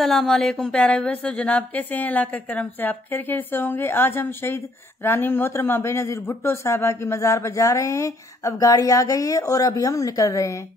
अस्सलाम वालेकुम प्यारे व्यूअर्स, तो जनाब कैसे हैं? अल्लाह का करम से आप खैर से होंगे। आज हम शहीद रानी मोहतरमा बेनज़ीर भुट्टो साहिबा की मज़ार पर जा रहे हैं। अब गाड़ी आ गई है और अभी हम निकल रहे हैं।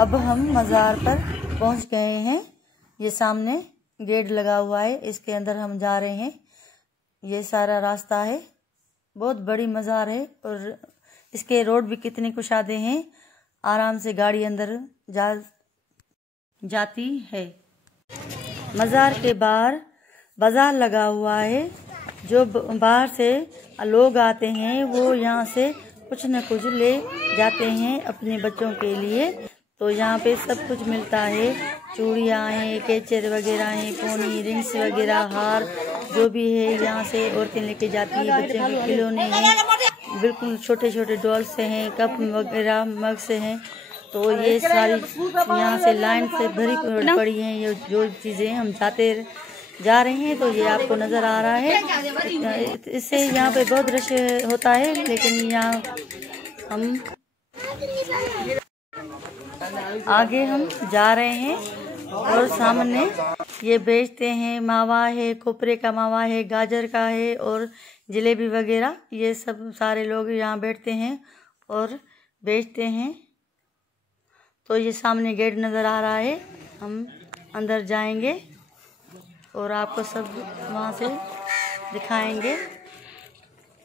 अब हम मज़ार पर पहुंच गए हैं। ये सामने गेट लगा हुआ है, इसके अंदर हम जा रहे हैं। ये सारा रास्ता है, बहुत बड़ी मज़ार है और इसके रोड भी कितने कुशादे हैं। आराम से गाड़ी अंदर जाती है। मज़ार के बाहर बाजार लगा हुआ है। जो बाहर से लोग आते हैं वो यहाँ से कुछ न कुछ ले जाते हैं अपने बच्चों के लिए। तो यहाँ पे सब कुछ मिलता है, चूड़ियाँ हैं, केचर वगैरह हैं, पोनी, रिंग्स वगैरह, हार, जो भी है यहाँ से औरतें लेके जाती है। बच्चों के खिलौने हैं, बिल्कुल छोटे छोटे डॉल से हैं, कप वगैरह मग से हैं। तो ये सारी यहाँ से लाइन से भरी पड़ी हैं। ये जो चीज़ें हम जा रहे हैं तो ये आपको नज़र आ रहा है। इससे यहाँ पे बहुत रश होता है, लेकिन यहाँ हम आगे हम जा रहे हैं और सामने ये बेचते हैं। मावा है, खोपरे का मावा है, गाजर का है और जलेबी वगैरह। ये सब सारे लोग यहाँ बैठते हैं और बेचते हैं। तो ये सामने गेट नज़र आ रहा है, हम अंदर जाएंगे और आपको सब वहाँ से दिखाएंगे।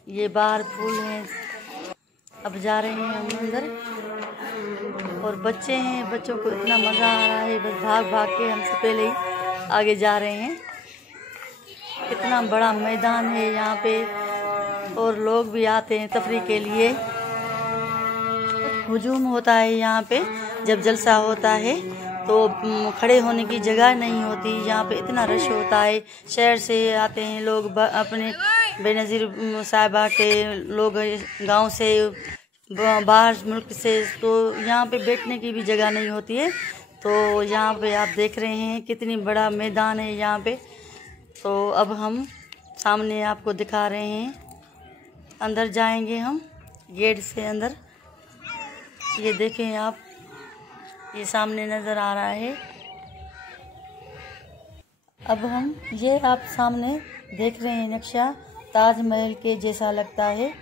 ये बाहर फूल हैं। अब जा रहे हैं हम अंदर और बच्चे हैं, बच्चों को इतना मज़ा आ रहा है, बस भाग भाग के हमसे पहले ही आगे जा रहे हैं। कितना बड़ा मैदान है यहाँ पे और लोग भी आते हैं तफरीह के लिए। हुजूम होता है यहाँ पे, जब जलसा होता है तो खड़े होने की जगह नहीं होती। यहाँ पे इतना रश होता है। शहर से आते हैं लोग, अपने बेनज़ीर साहिबा के लोग, गांव से, बाहर मुल्क से। तो यहाँ पे बैठने की भी जगह नहीं होती है। तो यहाँ पे आप देख रहे हैं कितनी बड़ा मैदान है यहाँ पे। तो अब हम सामने आपको दिखा रहे हैं, अंदर जाएंगे हम गेट से अंदर। ये देखें आप, ये सामने नज़र आ रहा है। अब हम ये आप सामने देख रहे हैं नक्शा, ताजमहल के जैसा लगता है,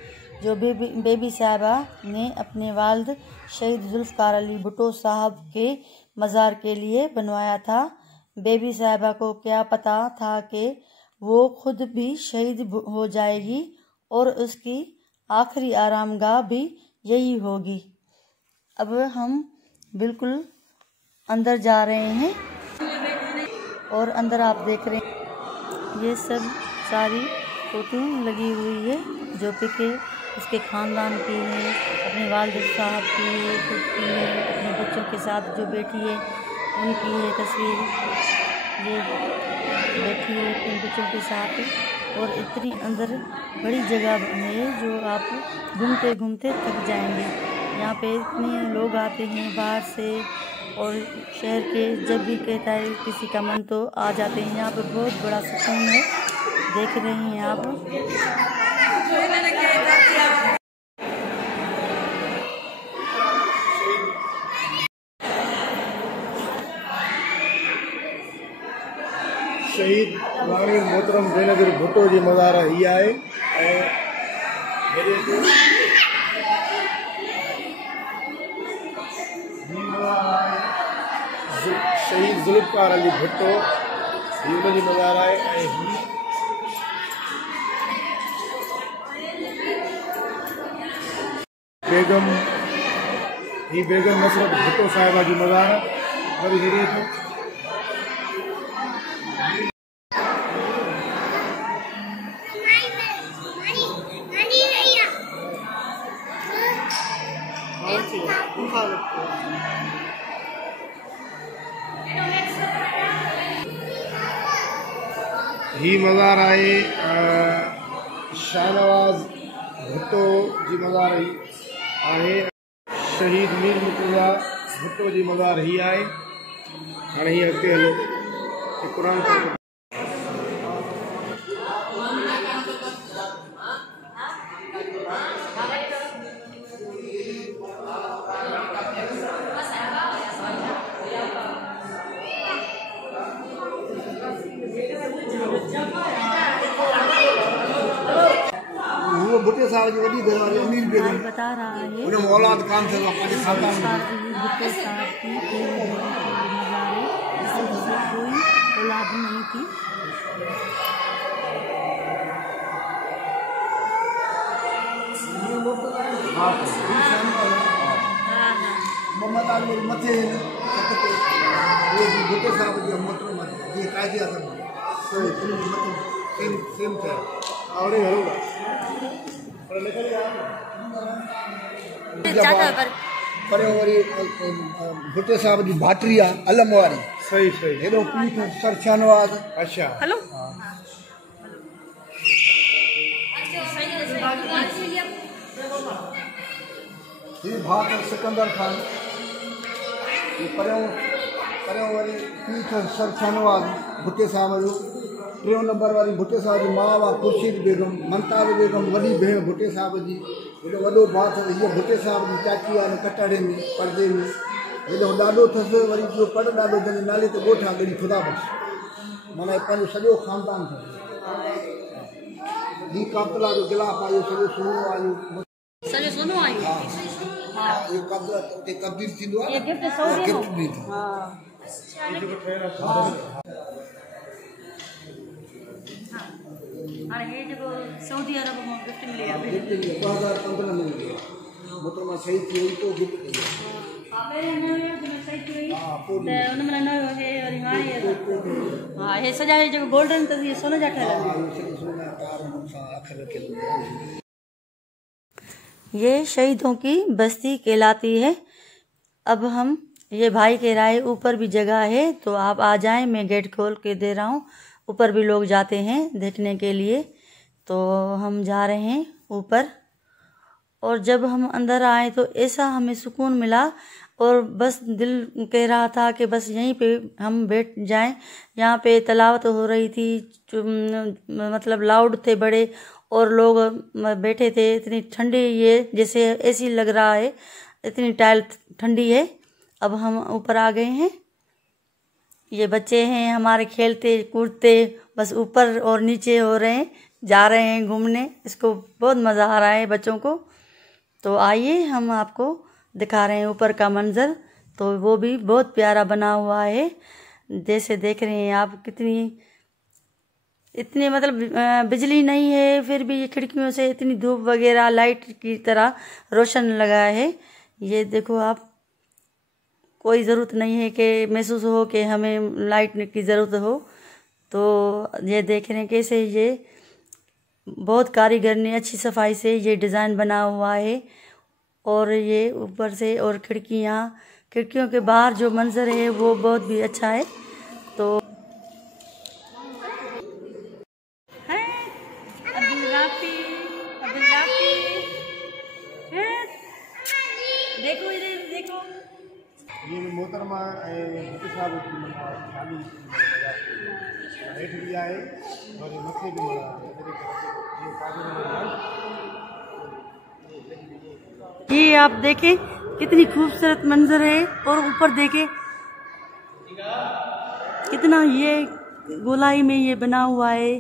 जो बेबी साहिबा ने अपने वालिद शहीद जुल्फ़िकार अली भुट्टो साहब के मज़ार के लिए बनवाया था। बेबी साहिबा को क्या पता था कि वो खुद भी शहीद हो जाएगी और उसकी आखिरी आरामगाह भी यही होगी। अब हम बिल्कुल अंदर जा रहे हैं और अंदर आप देख रहे हैं ये सब सारी फोटो लगी हुई है, जो पिके उसके ख़ानदान की है, अपने वालिद साहब की है, खुद की है, अपने बच्चों के साथ जो बैठी है उनकी है तस्वीर। ये बैठी है अपने बच्चों के साथ और इतनी अंदर बड़ी जगह है जो आप घूमते घूमते थक जाएंगे। यहाँ पे इतने लोग आते हैं बाहर से और शहर के, जब भी कहता है किसी का मन तो आ जाते हैं। यहाँ पे बहुत बड़ा सुकून है, देख रहे हैं आप। शहीद राणी मोहतरम बेनज़ीर भुट्टो जी मज़ार ही आहे। शहीद ज़ुल्फ़िकार अली भुट्टो ही उनजी मज़ार आहे। बेगम नसरत भुट्टो साहिबा जी मज़ार वरी हेॾे थो। ही मज़ार आहे शाहनवाज़ भुट्टो जी मज़ार ही आहे। शहीद मीर मुर्तज़ा भुट्टो जी मज़ार ही आहे। हाणे हीअ अॻिते हलो क़ुरान भुट्टो साहब जी वॾी घर वारी अमीर बेगम बता रहा है उन औलाद कान थे पंहिंजे खानदान में। भुट्टो साहब की कोई औलाद नहीं थी। मोहम्मद आली मथे भुट्टो साहब जी मोहतरम जी कायदे आज़म सेम थे और हरोगा पर वरी भुट्टो साहब जी भाटरी आहे अलम वारी। सही सही हेॾो पीठ सर शाहनवाज़। अच्छा हेलो ये भाट सिकंदर खान परियों वरी पीठ सर शाहनवाज़ भुट्टो साहब जो। 3 नंबर वारी भुट्टो साहब जी मां आहे खुर्शीद बेगम मनताब बेगम वॾी भेण भुट्टो साहब जी। हेॾो वॾो भाउ अथसि हीअ भुट्टो साहब जी चाची आहे कटाड़े में परदे में। हेॾो ॾाढो अथसि वरी ॿियो पर ॾाढो जंहिंजे नाले ते ॻोठ आहे गॾी ख़ुदा बख़्श माना पंहिंजो सॼो ख़ानदान अथसि। हीअ कातला जो गिलाफ आहे सॼो सोनो आहे। सॼो सोनो आहे। हा इहो तब्दील थींदो आहे गिफ्ट बि थींदो आहे। सऊदी अरब में गिफ्ट मिली आहे 2015 में मिली मोहतरमा सही थी वई तो गिफ्ट कई सॼा जेको गोल्डन त सोने जा ठहियल। ये शहीदों की बस्ती कहलाती है। अब हम ये भाई कह रहा है ऊपर भी जगह है तो आप आ जाएं, मैं गेट खोल के दे रहा हूँ। ऊपर भी लोग जाते हैं देखने के लिए, तो हम जा रहे हैं ऊपर। और जब हम अंदर आए तो ऐसा हमें सुकून मिला और बस दिल कह रहा था कि बस यहीं पे हम बैठ जाएं। यहाँ पे तिलावत हो रही थी, मतलब लाउड थे बड़े और लोग बैठे थे। इतनी ठंडी ये जैसे एसी लग रहा है, इतनी टाइल ठंडी है। अब हम ऊपर आ गए हैं। ये बच्चे हैं हमारे खेलते कूदते बस ऊपर और नीचे हो रहे हैं, जा रहे हैं घूमने। इसको बहुत मज़ा आ रहा है बच्चों को। तो आइए हम आपको दिखा रहे हैं ऊपर का मंज़र। तो वो भी बहुत प्यारा बना हुआ है, जैसे देख रहे हैं आप। इतनी मतलब बिजली नहीं है, फिर भी ये खिड़कियों से इतनी धूप वगैरह लाइट की तरह रोशन लगा है। ये देखो आप, कोई ज़रूरत नहीं है कि महसूस हो कि हमें लाइट की ज़रूरत हो। तो ये देख रहे हैं कैसे ये बहुत कारीगर ने अच्छी सफाई से ये डिज़ाइन बना हुआ है। और ये ऊपर से और खिड़कियों के बाहर जो मंजर है वो बहुत भी अच्छा है। तो देखो इधर देखो, ये मोहतरमा भुट्टो साहब शादी हेठि बि आहे और मथे बि ये आप देखें कितनी खूबसूरत मंजर है। और ऊपर देखें कितना ये गोलाई में ये बना हुआ है।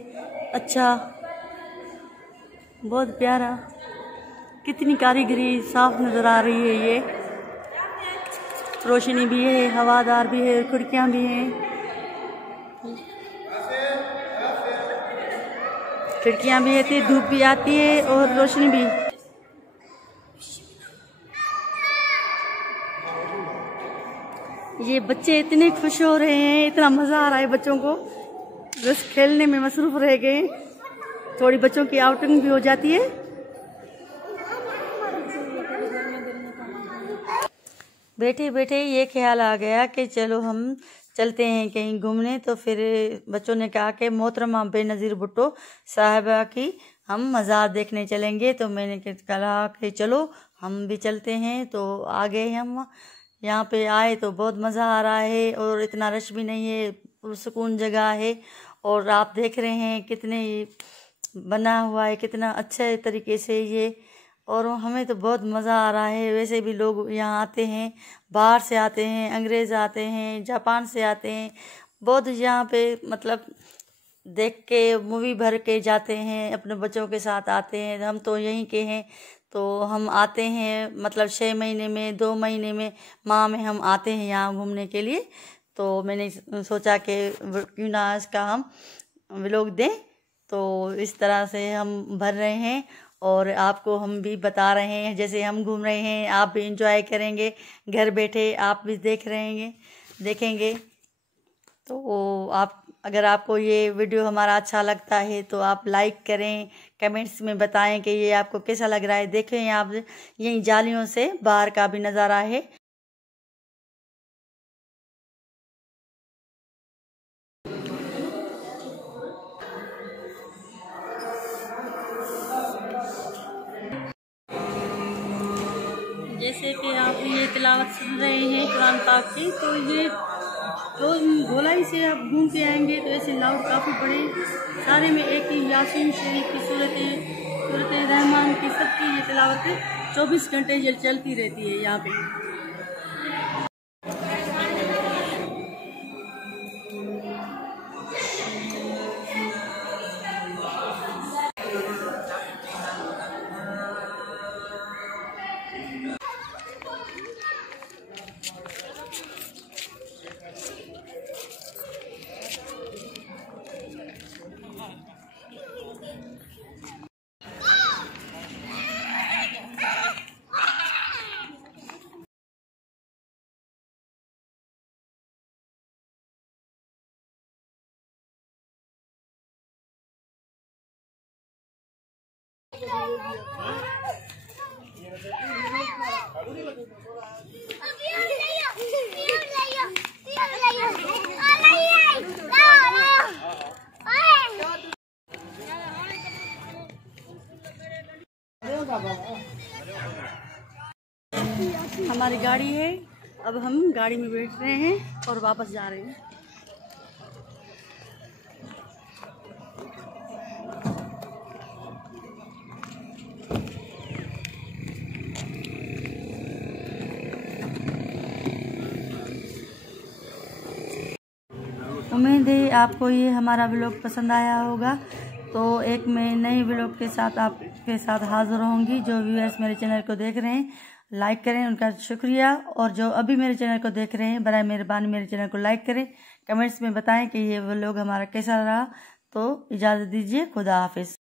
अच्छा, बहुत प्यारा, कितनी कारीगरी साफ नजर आ रही है। ये रोशनी भी है, हवादार भी है, खिड़कियां भी हैं। खिड़कियां भी आती है, धूप भी आती है और रोशनी भी। ये बच्चे इतने खुश हो रहे हैं, इतना मजा आ रहा है बच्चों को, बस खेलने में मसरूफ रह गए। थोड़ी बच्चों की आउटिंग भी हो जाती है। बैठे बैठे ये ख्याल आ गया कि चलो हम चलते हैं कहीं घूमने। तो फिर बच्चों ने कहा कि मोहतरमा बेनज़ीर भुट्टो साहिबा की हम मज़ार देखने चलेंगे। तो मैंने कहा कि चलो हम भी चलते हैं। तो आ गए हम, यहाँ पे आए तो बहुत मज़ा आ रहा है और इतना रश भी नहीं है, पुरसुकून जगह है। और आप देख रहे हैं कितने बना हुआ है, कितना अच्छे तरीके से ये, और हमें तो बहुत मज़ा आ रहा है। वैसे भी लोग यहाँ आते हैं, बाहर से आते हैं, अंग्रेज़ आते हैं, जापान से आते हैं, बहुत यहाँ पे मतलब देख के मूवी भर के जाते हैं, अपने बच्चों के साथ आते हैं। हम तो यहीं के हैं, तो हम आते हैं मतलब 6 महीने में, 2 महीने में, माह में हम आते हैं यहाँ घूमने के लिए। तो मैंने सोचा कि क्यों ना इसका हम व्लॉग दें। तो इस तरह से हम भर रहे हैं और आपको हम भी बता रहे हैं, जैसे हम घूम रहे हैं आप भी इंजॉय करेंगे, घर बैठे आप भी देखेंगे। तो आप, अगर आपको ये वीडियो हमारा अच्छा लगता है तो आप लाइक करें, कमेंट्स में बताएं कि ये आपको कैसा लग रहा है। देखें आप, यही जालियों से बाहर का भी नज़ारा है। जैसे कि आप ये तिलावत सुन रहे हैं कुरान पाक की, तो ये तो गोलाई से आप घूम के आएंगे तो ऐसे लाउड काफ़ी बड़े सारे में एक ही यासीन शरीफ की सूरत रहमान की सबकी ये तिलावत 24 घंटे ये चलती रहती है यहाँ पे। हमारी गाड़ी है, अब हम गाड़ी में बैठ रहे हैं और वापस जा रहे हैं। उम्मीद है आपको ये हमारा व्लॉग पसंद आया होगा। तो एक मैं नई व्लॉग के साथ आपके साथ हाजिर होंगी। जो व्यूअर्स मेरे चैनल को देख रहे हैं लाइक करें, उनका शुक्रिया। और जो अभी मेरे चैनल को देख रहे हैं बराए मेहरबानी मेरे चैनल को लाइक करें, कमेंट्स में बताएं कि ये व्लॉग हमारा कैसा रहा। तो इजाज़त दीजिए, खुदा हाफिज़।